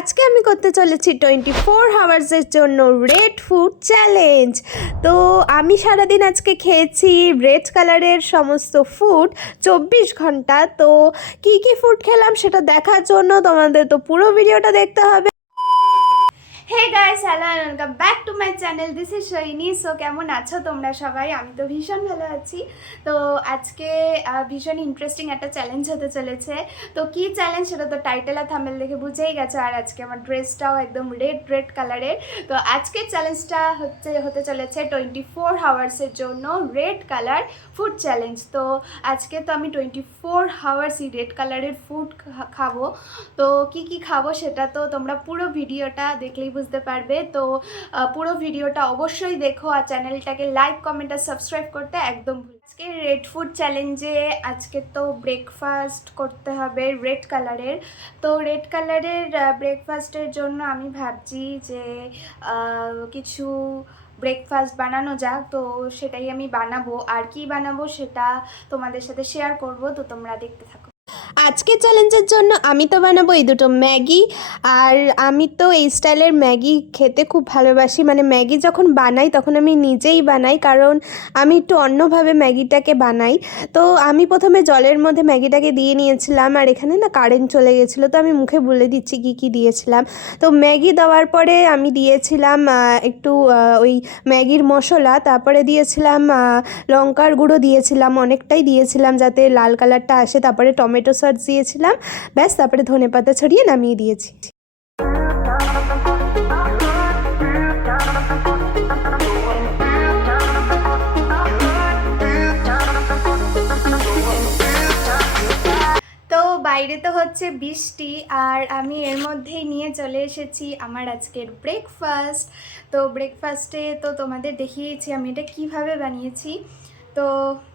আজকে আমি করতে চলেছি 24 আওয়ার্সের জন্য রেড ফুড চ্যালেঞ্জ। তো আমি সারাদিন আজকে খেয়েছি রেড কালারের সমস্ত ফুড 24 ঘন্টা। তো কি কি ফুড খেলাম সেটা দেখার জন্য তোমাদের তো পুরো ভিডিওটা দেখতে হবে। Hey guys, hello and welcome back to my channel. This is Shoini. So কেমন আছো তোমরা সবাই? আমি তো ভীষণ ভালো আছি। তো আজকে ভীষণ ইন্টারেস্টিং একটা চ্যালেঞ্জ হতে চলেছে। তো কি চ্যালেঞ্জ সেটা তো টাইটেল আর থাম্বনেল দেখে বুঝেই গেছো। আর আজকে আমার ড্রেসটাও একদম রেড কালারের। তো আজকের চ্যালেঞ্জটা হতে চলেছে 24 আওয়ার্সের জন্য রেড কালার ফুড চ্যালেঞ্জ। তো আজকে তো আমি 24 আওয়ার্সই রেড কালারের ফুড খাবো। তো কি কি খাবো সেটা তো তোমরা পুরো ভিডিওটা দেখলেই বুঝতে পারবে। তো পুরো ভিডিওটা অবশ্যই দেখো আর চ্যানেলটাকে লাইক কমেন্ট আর সাবস্ক্রাইব করতে একদম ভুল। আজকে রেড ফুড চ্যালেঞ্জে আজকে তো ব্রেকফাস্ট করতে হবে রেড কালারের। তো রেড কালারের ব্রেকফাস্টের জন্য আমি ভাবছি যে কিছু ব্রেকফাস্ট বানানো যাক। তো সেটাই আমি বানাবো, আর কি বানাবো সেটা তোমাদের সাথে শেয়ার করব। তো তোমরা দেখতে থাকো। আজকের চ্যালেঞ্জের জন্য আমি তো বানাবো এই দুটো ম্যাগি। আর আমি তো এই স্টাইলের ম্যাগি খেতে খুব ভালোবাসি। মানে ম্যাগি যখন বানাই তখন আমি নিজেই বানাই, কারণ আমি একটু অন্যভাবে ম্যাগিটাকে বানাই। তো আমি প্রথমে জলের মধ্যে ম্যাগিটাকে দিয়ে নিয়েছিলাম, আর এখানে না কারেন্ট চলে গেছিলো, তো আমি মুখে বলে দিচ্ছি কি কি দিয়েছিলাম। তো ম্যাগি দেওয়ার পরে আমি দিয়েছিলাম একটু ওই ম্যাগির মশলা, তারপরে দিয়েছিলাম লঙ্কার গুঁড়ো দিয়েছিলাম, অনেকটাই দিয়েছিলাম যাতে লাল কালারটা আসে। তারপরে টমেটো সস দিয়েছিলাম, ব্যাস। তারপরে ধনেপাতা ছড়িয়ে নামিয়ে দিয়েছি। তো বাইরে তো হচ্ছে বৃষ্টি, আর আমি এর মধ্যেই নিয়ে চলে এসেছি আমার আজকের ব্রেকফাস্ট। তো ব্রেকফাস্টে তো তোমাদের দেখিয়েছি আমি এটা কিভাবে বানিয়েছি। তো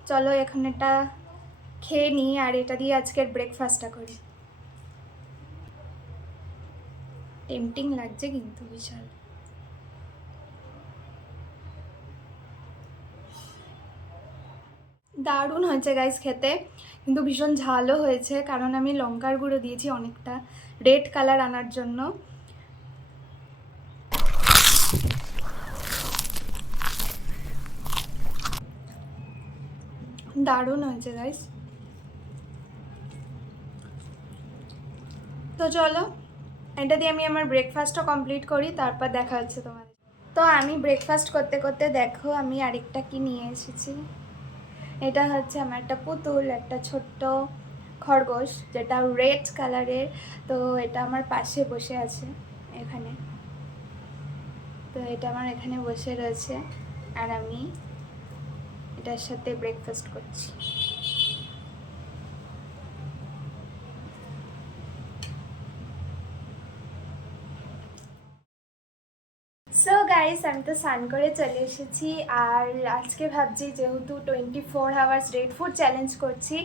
চলো এখন এটা খেয়ে নিই আর এটা দিয়ে আজকের ব্রেকফাস্টটা করি। টেম্পটিং লাগছে কিন্তু বিশাল। দারুণ হয়েছে গাইস খেতে, কিন্তু ভীষণ ঝালও হয়েছে, কারণ আমি লঙ্কার গুঁড়ো দিয়েছি অনেকটা রেড কালার আনার জন্য। দারুণ হয়েছে গাইস। তো চলো এটা দিয়ে আমি আমার ব্রেকফাস্টটা কমপ্লিট করি, তারপর দেখা হচ্ছে তোমাদের। তো আমি ব্রেকফাস্ট করতে করতে দেখো আমি আরেকটা কি নিয়ে এসেছি। এটা হচ্ছে আমার একটা পুতুল, একটা ছোট্ট খরগোশ যেটা রেড কালারের। তো এটা আমার পাশে বসে আছে এখানে। তো এটা আমার এখানে বসে রয়েছে আর আমি এটার সাথে ব্রেকফাস্ট করছি। সো গাইস, আমি তো স্নান করে চলে এসেছি। আর আজকে ভাবছি যেহেতু 24 আওয়ার্স রেড ফুড চ্যালেঞ্জ করছি,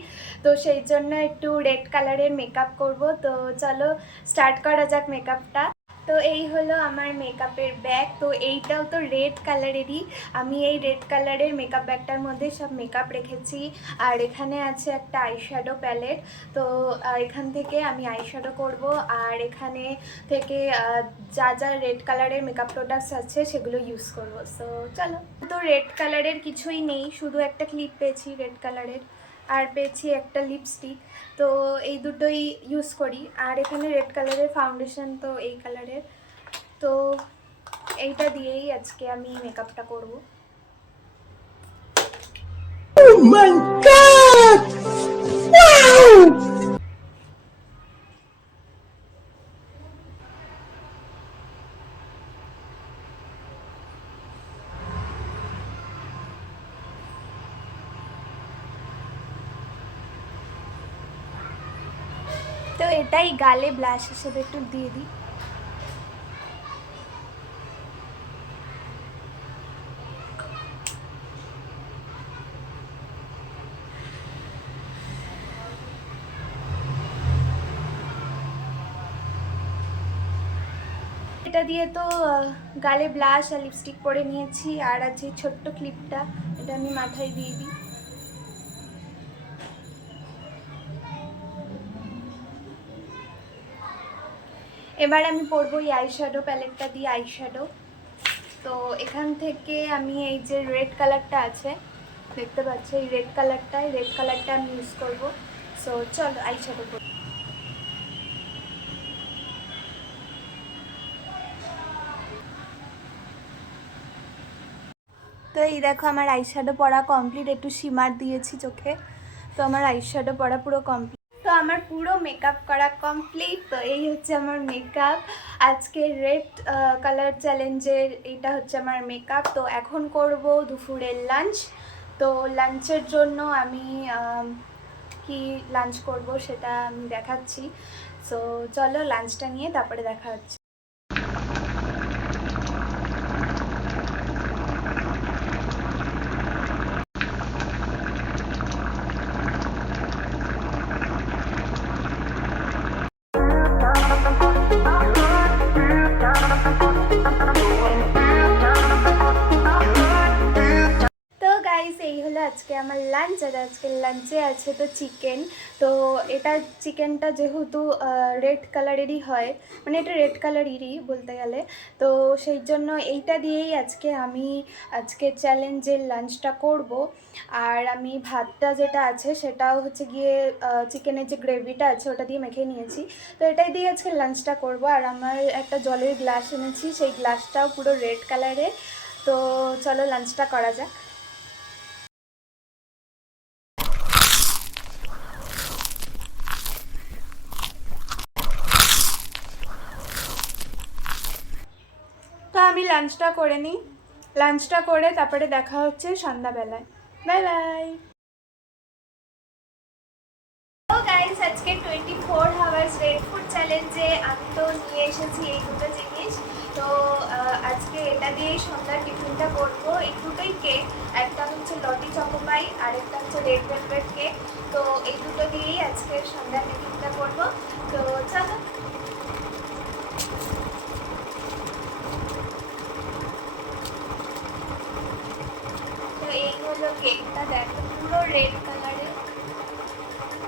তো সেই জন্য একটু রেড কালারের মেকআপ করব। তো চলো স্টার্ট করা যাক মেকআপটা। তো এই হলো আমার মেকআপের ব্যাগ। তো এইটাও তো রেড কালারেরই। আমি এই রেড কালারের মেকআপ ব্যাগটার মধ্যে সব মেকআপ রেখেছি। আর এখানে আছে একটা আইশ্যাডো প্যালেট। তো এখান থেকে আমি আইশ্যাডো করব, আর এখানে থেকে যা যা রেড কালারের মেকআপ প্রোডাক্টস আছে সেগুলো ইউজ করব। সো চলো। তো রেড কালারের কিছুই নেই, শুধু একটা ক্লিপ পেয়েছি রেড কালারের, আর পেয়েছি একটা লিপস্টিক। তো এই দুটোই ইউজ করি। আর এখানে রেড কালারের ফাউন্ডেশন তো এই কালারের। তো এইটা দিয়েই আজকে আমি মেকআপটা করব। Oh my God! Wow! তো এটাই গালে ব্লাশ হিসেবে একটু দিয়ে দিই। এটা দিয়ে তো গালে ব্লাশ আর লিপস্টিক পরে নিয়েছি। আর আছে ছোট্ট ক্লিপটা, এটা আমি মাথায় দিয়ে দিই। এবার আমি পরবো এই আইশ্যাডো প্যালেটটা দিয়ে আইশ্যাডো। তো এখান থেকে আমি এই যে রেড কালারটা আছে দেখতে পাচ্ছি, এই রেড কালারটা আমি ইউজ করবো। সো চলো আইশ্যাডো করবো। তো এই দেখো আমার আইশ্যাডো পরা কমপ্লিট, একটু শিমার দিয়েছি চোখে। তো আমার আইশ্যাডো পরা পুরো কমপ্লিট, তো আমার পুরো মেকআপ করা কমপ্লিট। তো এই হচ্ছে আমার মেকআপ আজকে রেড কালার চ্যালেঞ্জের, এইটা হচ্ছে আমার মেকআপ। তো এখন করব দুপুরের লাঞ্চ। তো লাঞ্চের জন্য আমি কি লাঞ্চ করব সেটা আমি দেখাচ্ছি। সো চলো লাঞ্চটা নিয়ে তারপরে দেখা হচ্ছে। এই হলো আজকে আমার লাঞ্চ। আর আজকের লাঞ্চে আছে তো চিকেন। তো এটা চিকেনটা যেহেতু রেড কালারেরই হয়, মানে এটা রেড কালারেরই বলতে গেলে, তো সেই জন্য এইটা দিয়েই আজকে চ্যালেঞ্জের লাঞ্চটা করব। আর আমি ভাতটা যেটা আছে সেটাও হচ্ছে গিয়ে চিকেনের যে গ্রেভিটা আছে ওটা দিয়ে মেখে নিয়েছি। তো এটাই দিয়ে আজকে লাঞ্চটা করব। আর আমার একটা জলের গ্লাস এনেছি, সেই গ্লাসটাও পুরো রেড কালারের। তো চলো লাঞ্চটা করা যাক। তো আমি লাঞ্চটা করে নিই, লাঞ্চটা করে তারপরে দেখা হচ্ছে সন্ধ্যাবেলায়। Bye bye. তো গাইস আজকে 24 আওয়ার্স রেড ফুড চ্যালেঞ্জে আমি তো নিয়ে এসেছি এই দুটো জিনিস। তো আজকে এটা দিয়েই সন্ধ্যার টিফিনটা করবো। এই দুটোই কেক, একটা হচ্ছে লটি চকোপাই আর একটা হচ্ছে রেড ভেলভেট কেক। তো এই দুটো দিয়েই আজকে সন্ধ্যার টিফিনটা করবো। তো চলো। তো এই হলো কেকটা, দেখো পুরো রেড কালারের,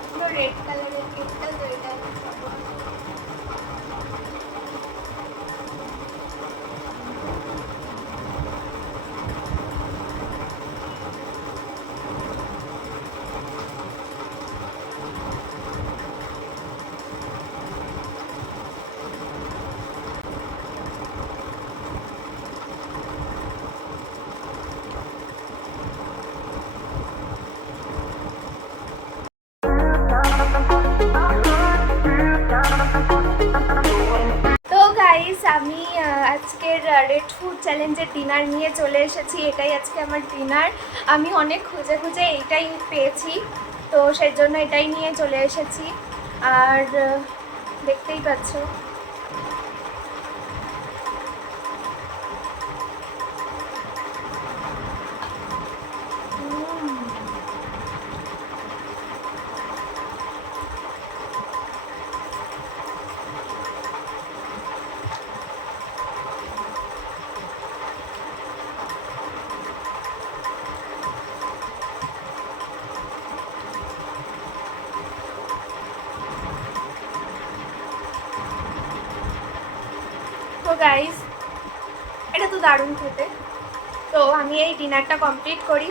পুরো রেড কালারের কেকটা। তো এটা আমি খাবো। আমি আজকের রেড ফুড চ্যালেঞ্জের ডিনার নিয়ে চলে এসেছি। এটাই আজকে আমার ডিনার। আমি অনেক খুঁজে খুঁজে এইটাই পেয়েছি, তো সেই জন্য এটাই নিয়ে চলে এসেছি। আর দেখতেই পাচ্ছ তো গাইস এটা তো দারুণ খেতে। তো আমি এই ডিনারটা কমপ্লিট করি,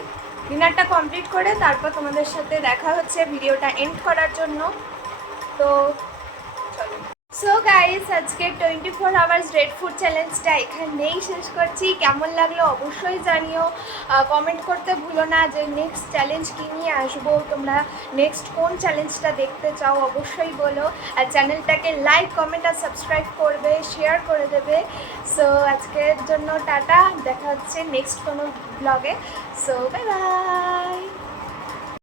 ডিনারটা কমপ্লিট করে তারপর তোমাদের সাথে দেখা হচ্ছে ভিডিওটা এন্ড করার জন্য। তো চলো। সো গাইস আজকে 24 আওয়ার্স রেড ফুড চ্যালেঞ্জটা এখানেই শেষ করছি। কেমন লাগলো অবশ্যই জানিও, কমেন্ট করতে ভুলো না যে নেক্সট চ্যালেঞ্জ কী নিয়ে আসবো, তোমরা নেক্সট কোন চ্যালেঞ্জটা দেখতে চাও অবশ্যই বলো। আর চ্যানেলটাকে লাইক কমেন্ট আর সাবস্ক্রাইব করবে, শেয়ার করে দেবে। সো আজকের জন্য টাটা, দেখা হচ্ছে নেক্সট কোনো ব্লগে। So bye bye.